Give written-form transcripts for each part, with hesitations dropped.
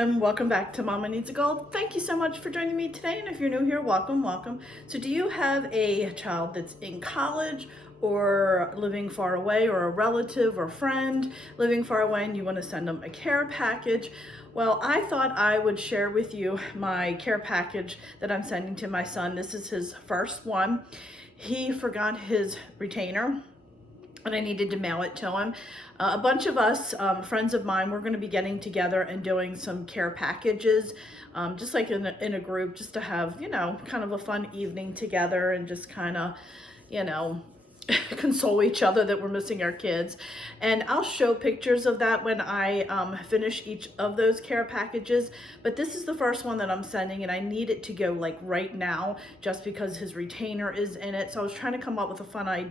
and welcome back to Mama Needs a Goal. Thank you so much for joining me today, and if you're new here, welcome, welcome. So do you have a child that's in college or living far away, or a relative or friend living far away and you want to send them a care package? Well, I thought I would share with you my care package that I'm sending to my son. This is his first one. He forgot his retainer and I needed to mail it to him. A bunch of us, friends of mine, we're going to be getting together and doing some care packages, just like in a group, just to have, kind of a fun evening together and just kind of, console each other that we're missing our kids. And I'll show pictures of that when I finish each of those care packages. But this is the first one that I'm sending, and I need it to go like right now just because his retainer is in it. So I was trying to come up with a fun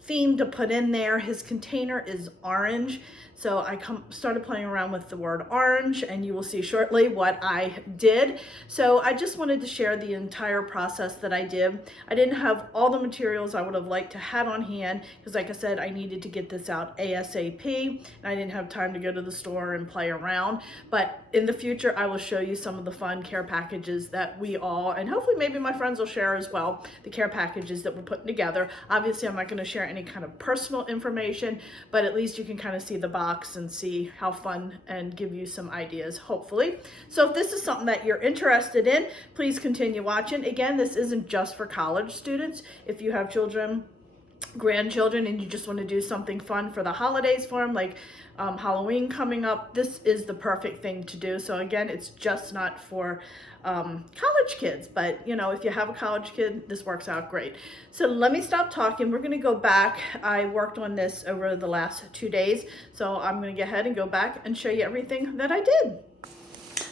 theme to put in there. His container is orange. So I started playing around with the word orange, and you will see shortly what I did. So I just wanted to share the entire process that I did. I didn't have all the materials I would have liked to have on hand because, like I said, I needed to get this out ASAP, and I didn't have time to go to the store and play around. But in the future, I will show you some of the fun care packages that we all, and hopefully maybe my friends will share as well, the care packages that we're putting together. Obviously, I'm not going to share any kind of personal information, but at least you can kind of see the box and see how fun and give you some ideas, hopefully. So if this is something that you're interested in, please continue watching. Again, this isn't just for college students. If you have children, grandchildren, and you just want to do something fun for the holidays for them, like Halloween coming up, this is the perfect thing to do. So again, it's just not for college kids, but if you have a college kid, this works out great. So let me stop talking. We're going to go back. I worked on this over the last 2 days, so I'm going to go ahead and go back and show you everything that I did.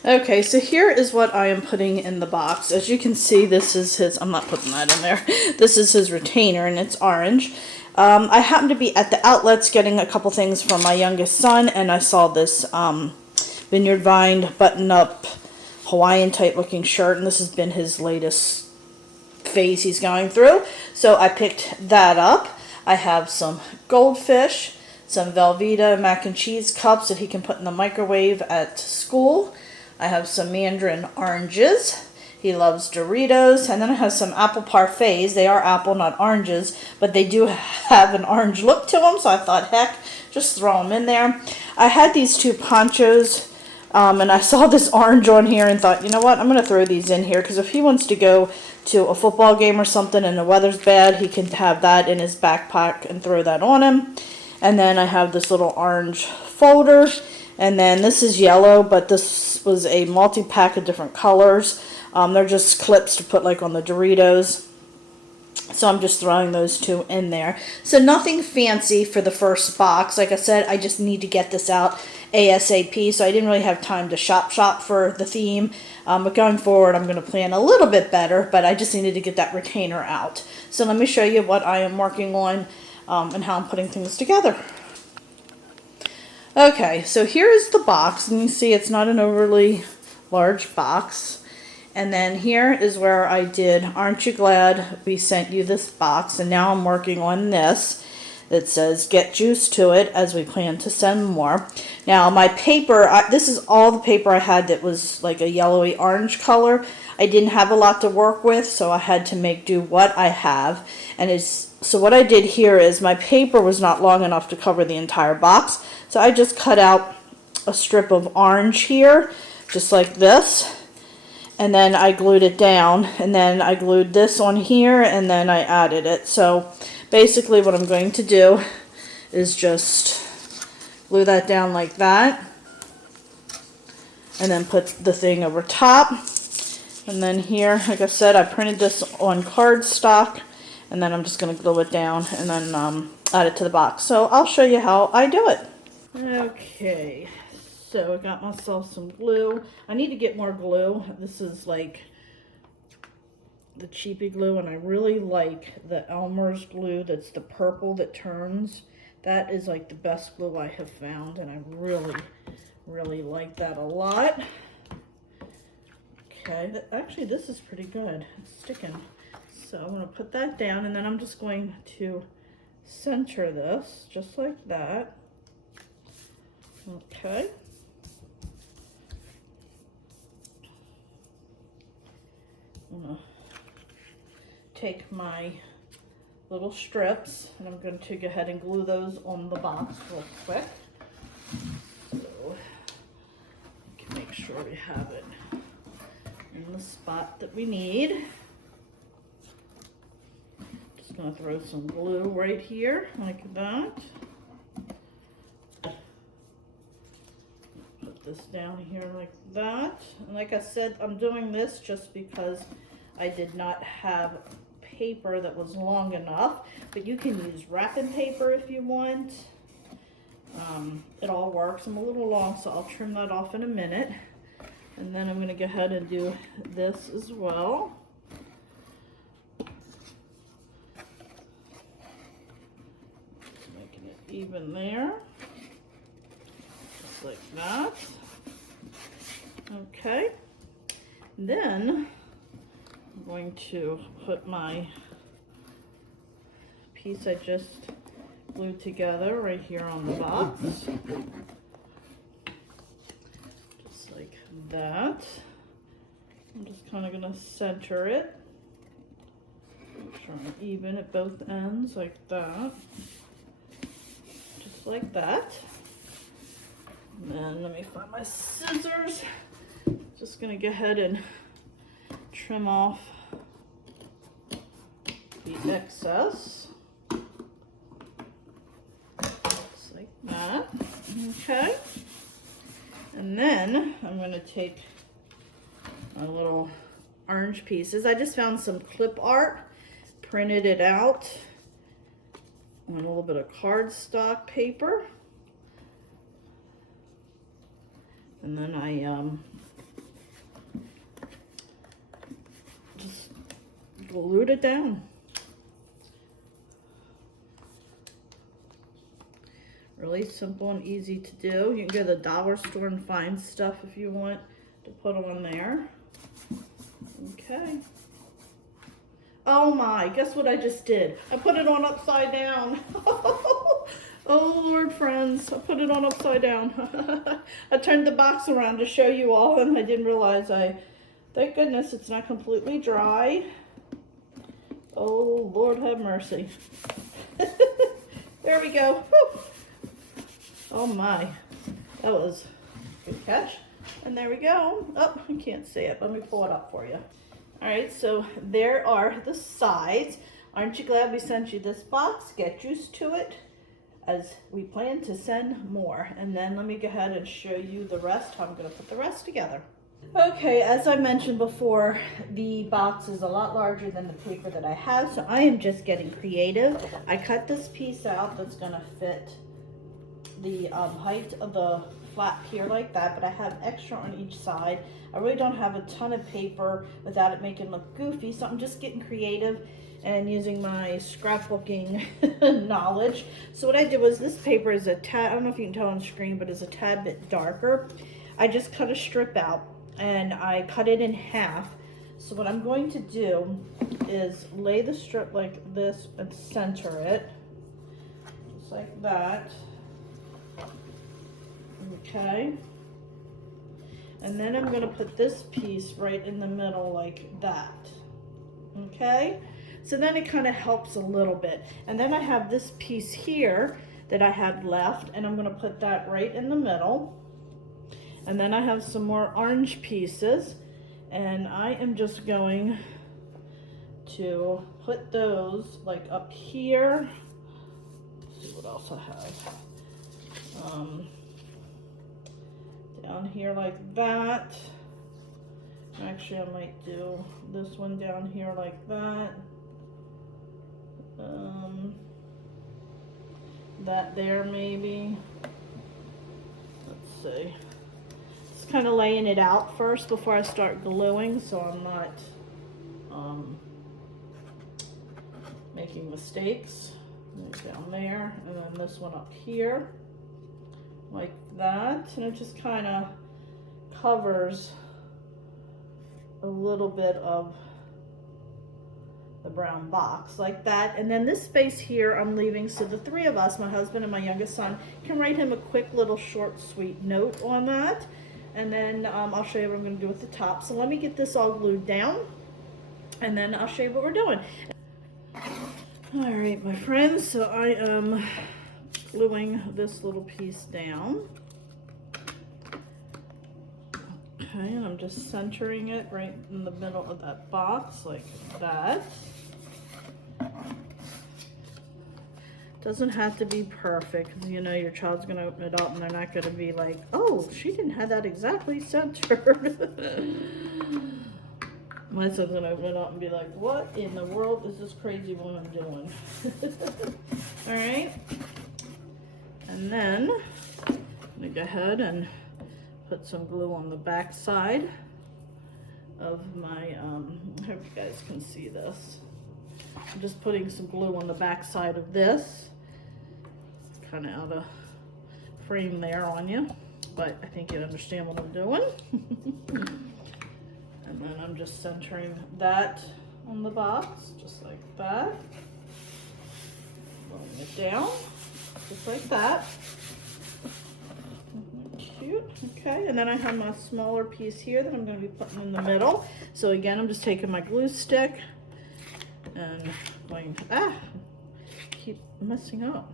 Okay, so here is what I am putting in the box. As you can see, this is his, I'm not putting that in there. This is his retainer, and it's orange. I happened to be at the outlets getting a couple things for my youngest son, and I saw this Vineyard Vine button-up Hawaiian type looking shirt, and this has been his latest phase he's going through. So I picked that up. I have some goldfish, some Velveeta mac and cheese cups that he can put in the microwave at school. I have some mandarin oranges. He loves Doritos. And then I have some apple parfaits. They are apple, not oranges, but they do have an orange look to them. So I thought, heck, just throw them in there. I had these two ponchos, and I saw this orange on here and thought, you know what, I'm going to throw these in here because if he wants to go to a football game or something and the weather's bad, he can have that in his backpack and throw that on him. And then I have this little orange folder. And then this is yellow, but this was a multi-pack of different colors. They're just clips to put like on the Doritos. So I'm just throwing those two in there. So nothing fancy for the first box. Like I said, I just need to get this out ASAP. So I didn't really have time to shop for the theme. But going forward, I'm going to plan a little bit better. But I just needed to get that retainer out. So let me show you what I am working on and how I'm putting things together. Okay, so here is the box, and you see it's not an overly large box. And then here is where I did, aren't you glad we sent you this box? And now I'm working on this. It says, get used to it as we plan to send more. Now my paper, this is all the paper I had that was like a yellowy orange color. I didn't have a lot to work with, so I had to make do what I have. And so what I did here is my paper was not long enough to cover the entire box. So I just cut out a strip of orange here, just like this. And then I glued it down, and then I glued this on here, and then I added it. So basically what I'm going to do is just glue that down like that, and then put the thing over top. And then here, like I said, I printed this on cardstock, and then I'm just going to glue it down and then add it to the box. So I'll show you how I do it. Okay, so I got myself some glue. I need to get more glue. This is like the cheapy glue, and I really like the Elmer's glue that's the purple that turns. That is like the best glue I have found, and I really like that a lot. Okay, actually this is pretty good. It's sticking. So I'm going to put that down, and then I'm just going to center this just like that. Okay. I'm gonna take my little strips and I'm going to go ahead and glue those on the box real quick. So we can make sure we have it in the spot that we need. Just going to throw some glue right here like that. Put this down here like that. And like I said, I'm doing this just because I did not have paper that was long enough, but you can use wrapping paper if you want. It all works. I'm a little long, so I'll trim that off in a minute. And then I'm going to go ahead and do this as well. Just making it even there. Just like that. Okay. Then I'm going to put my piece I just glued together right here on the box. Just like that. I'm just kind of going to center it. Make sure I'm even at both ends like that. Just like that. And then let me find my scissors. Just going to go ahead and trim off the excess, just like that. Okay, and then I'm going to take my little orange pieces. I just found some clip art, printed it out on a little bit of cardstock paper, and then I just glued it down. Really simple and easy to do. You can go to the dollar store and find stuff if you want to put on there. Okay. Oh my, guess what I just did? I put it on upside down. Oh Lord, friends, I put it on upside down. I turned the box around to show you all and I didn't realize thank goodness it's not completely dry. Oh Lord have mercy. There we go. Whew. Oh my, that was a good catch. And there we go. Oh, you can't see it. Let me pull it up for you. All right, so there are the sides. Aren't you glad we sent you this box? Get used to it, as we plan to send more. And then let me go ahead and show you the rest, how I'm going to put the rest together. Okay, as I mentioned before, the box is a lot larger than the paper that I have, so I am just getting creative. I cut this piece out that's going to fit the height of the flap here like that, but I have extra on each side. I really don't have a ton of paper without it making it look goofy, so I'm just getting creative and using my scrapbooking knowledge. So what I did was, this paper is a tad, I don't know if you can tell on screen, but it's a tad bit darker. I just cut a strip out and I cut it in half. So what I'm going to do is lay the strip like this and center it, just like that. Okay, and then I'm going to put this piece right in the middle like that. Okay, so then it kind of helps a little bit. And then I have this piece here that I have left, and I'm going to put that right in the middle. And then I have some more orange pieces, and I am just going to put those like up here. Let's see what else I have. Down here like that. Actually, I might do this one down here like that. That there maybe. Let's see. Just kind of laying it out first before I start gluing, so I'm not making mistakes. Down there, and then this one up here. Like that, and it just kind of covers a little bit of the brown box like that. And then this space here I'm leaving so the three of us, my husband and my youngest son, can write him a quick little short sweet note on that. And then I'll show you what I'm going to do with the top. So let me get this all glued down and then I'll show you what we're doing. All right, my friends, so I am gluing this little piece down. Okay, and I'm just centering it right in the middle of that box like that. Doesn't have to be perfect, because you know your child's going to open it up and they're not going to be like, oh, she didn't have that exactly centered. My son's going to open it up and be like, what in the world is this crazy woman doing? All right. And then I'm going to go ahead and put some glue on the back side of my, I hope you guys can see this. I'm just putting some glue on the back side of this. Kind of out of frame there on you, but I think you understand what I'm doing. And then I'm just centering that on the box, just like that. Pulling it down, just like that. Cute, okay. And then I have my smaller piece here that I'm going to be putting in the middle. So again, I'm just taking my glue stick and going, keep messing up.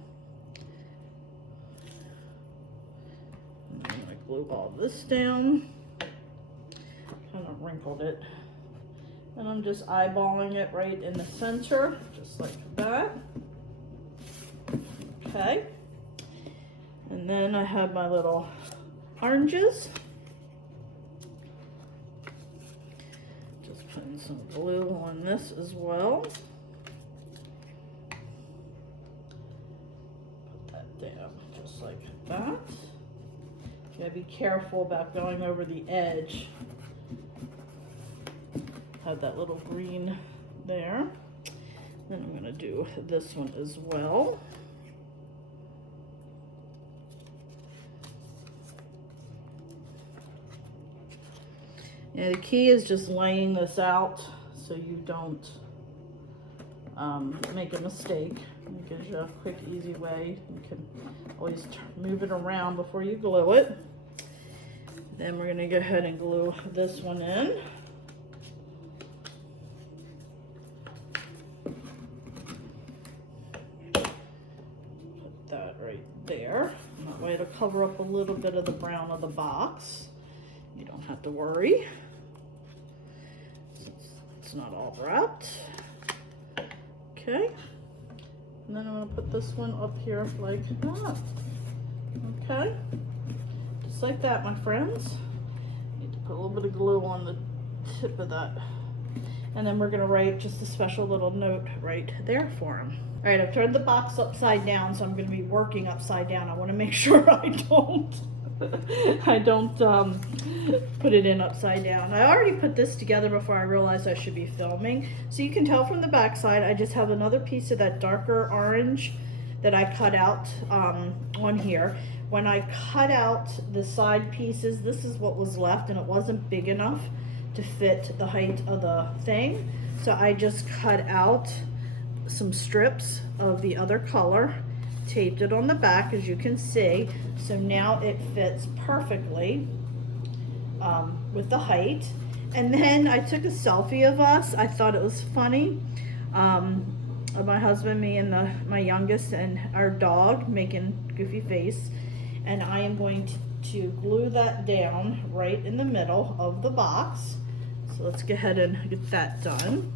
I'm going to glue all this down. Kind of wrinkled it. And I'm just eyeballing it right in the center, just like that. Okay. And then I have my little oranges. Just putting some glue on this as well. Put that down just like that. You gotta be careful about going over the edge. Have that little green there. Then I'm gonna do this one as well. Yeah, the key is just laying this out so you don't make a mistake. It gives you a quick, easy way. You can always move it around before you glue it. Then we're gonna go ahead and glue this one in. Put that right there. And that way it'll cover up a little bit of the brown of the box. You don't have to worry. It's not all wrapped. Okay. And then I'm going to put this one up here like that. Okay. Just like that, my friends. Need to put a little bit of glue on the tip of that. And then we're going to write just a special little note right there for him. All right, I've turned the box upside down, so I'm going to be working upside down. I want to make sure I don't put it in upside down. I already put this together before I realized I should be filming. So you can tell from the back side, I just have another piece of that darker orange that I cut out on here. When I cut out the side pieces, this is what was left, and it wasn't big enough to fit the height of the thing. So I just cut out some strips of the other color, taped it on the back, as you can see. So now it fits perfectly with the height. And then I took a selfie of us. I thought it was funny. Of my husband, me, and my youngest, and our dog making goofy face. And I am going to glue that down right in the middle of the box. So let's go ahead and get that done.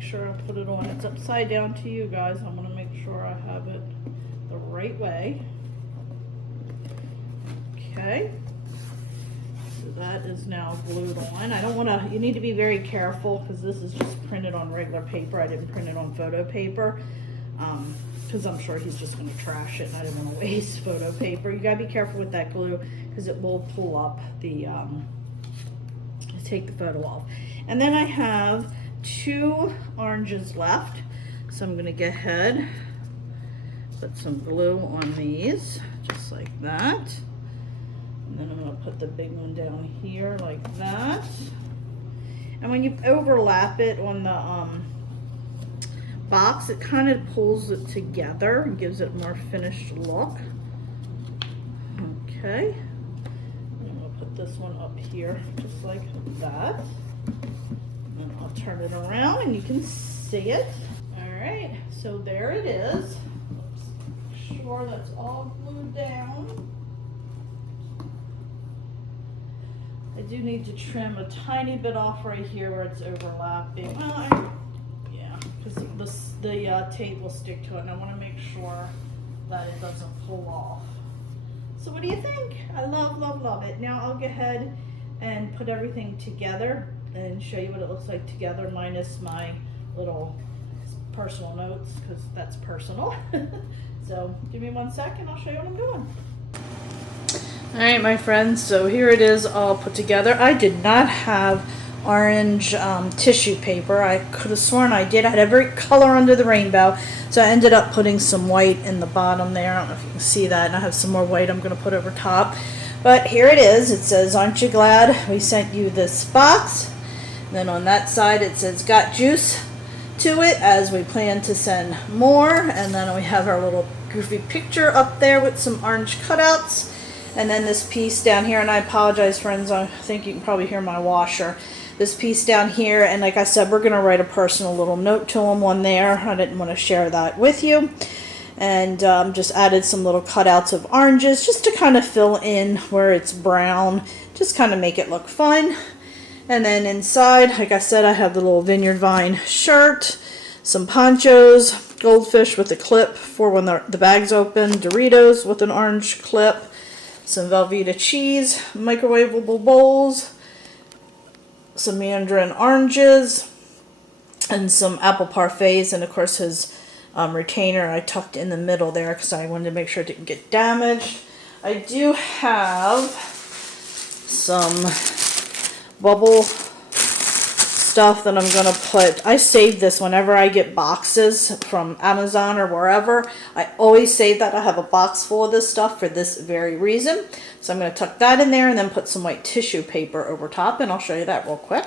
Sure I put it on. It's upside down to you guys. I'm going to make sure I have it the right way. Okay. So that is now glued on. I don't want to, you need to be very careful because this is just printed on regular paper. I didn't print it on photo paper because I'm sure he's just going to trash it and I didn't want to waste photo paper. You got to be careful with that glue because it will pull up the, take the photo off. And then I have 2 oranges left. So I'm gonna go ahead, put some glue on these, just like that. And then I'm gonna put the big one down here like that. And when you overlap it on the box, it kind of pulls it together and gives it a more finished look. Okay. I'm gonna put this one up here just like that. And I'll turn it around and you can see it. All right, so there it is. Let's make sure that's all glued down. I do need to trim a tiny bit off right here where it's overlapping. Well, yeah, because the tape will stick to it, and I want to make sure that it doesn't pull off. So what do you think? I love, love, love it. Now I'll go ahead and put everything together and show you what it looks like together, minus my little personal notes, because that's personal. So give me 1 second, I'll show you what I'm doing. All right, my friends, so here it is all put together. I did not have orange tissue paper. I could have sworn I did. I had every color under the rainbow, so I ended up putting some white in the bottom there. I don't know if you can see that, and I have some more white I'm going to put over top. But here it is. It says, "Aren't you glad we sent you this box?" And then on that side it says, "Got juice to it, as we plan to send more." And then we have our little goofy picture up there with some orange cutouts. And then this piece down here, and I apologize, friends, I think you can probably hear my washer. This piece down here, and like I said, we're going to write a personal little note to them on there. I didn't want to share that with you. And just added some little cutouts of oranges just to kind of fill in where it's brown, just kind of make it look fun. And then inside, like I said, I have the little Vineyard Vine shirt, some ponchos, goldfish with a clip for when the bag's open, Doritos with an orange clip, some Velveeta cheese, microwavable bowls, some mandarin oranges, and some apple parfaits, and of course his retainer I tucked in the middle there because I wanted to make sure it didn't get damaged. I do have some bubble stuff that I'm going to put. I save this whenever I get boxes from Amazon or wherever. I always save that. I have a box full of this stuff for this very reason. So I'm going to tuck that in there and then put some white tissue paper over top, and I'll show you that real quick.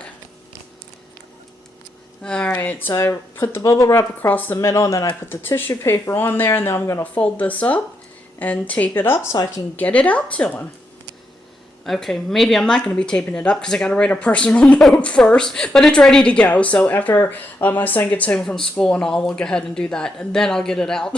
Alright, so I put the bubble wrap across the middle, and then I put the tissue paper on there, and then I'm going to fold this up and tape it up so I can get it out to him. Okay, maybe I'm not going to be taping it up because I got to write a personal note first, but it's ready to go. So after my son gets home from school and all, we'll go ahead and do that, and then I'll get it out.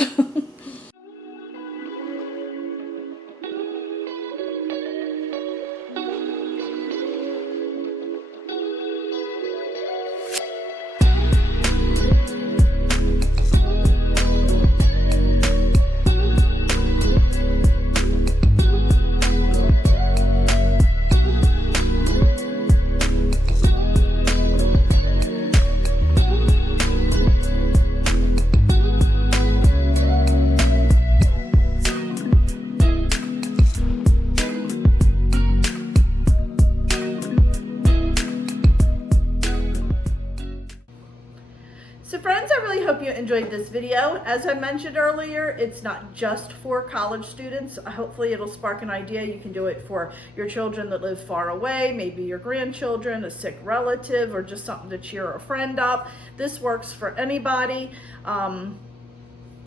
So friends, I really hope you enjoyed this video. As I mentioned earlier, it's not just for college students. Hopefully it'll spark an idea. You can do it for your children that live far away, maybe your grandchildren, a sick relative, or just something to cheer a friend up. This works for anybody. And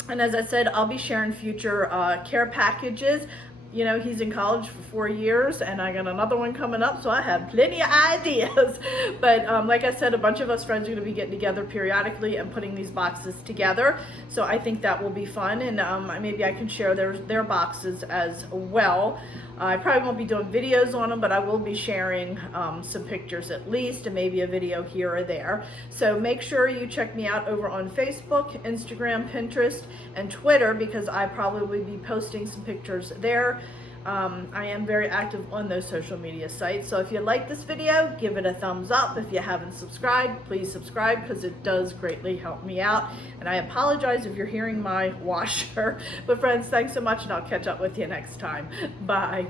as I said, I'll be sharing future care packages. You know, he's in college for 4 years, and I got another one coming up, so I have plenty of ideas. But like I said, a bunch of us friends are going to be getting together periodically and putting these boxes together. So I think that will be fun, and maybe I can share their boxes as well. I probably won't be doing videos on them, but I will be sharing some pictures at least, and maybe a video here or there. So make sure you check me out over on Facebook, Instagram, Pinterest, and Twitter, because I probably will be posting some pictures there. I am very active on those social media sites. So if you like this video, give it a thumbs up. If you haven't subscribed, please subscribe, because it does greatly help me out. And I apologize if you're hearing my washer. But friends, thanks so much, and I'll catch up with you next time. Bye.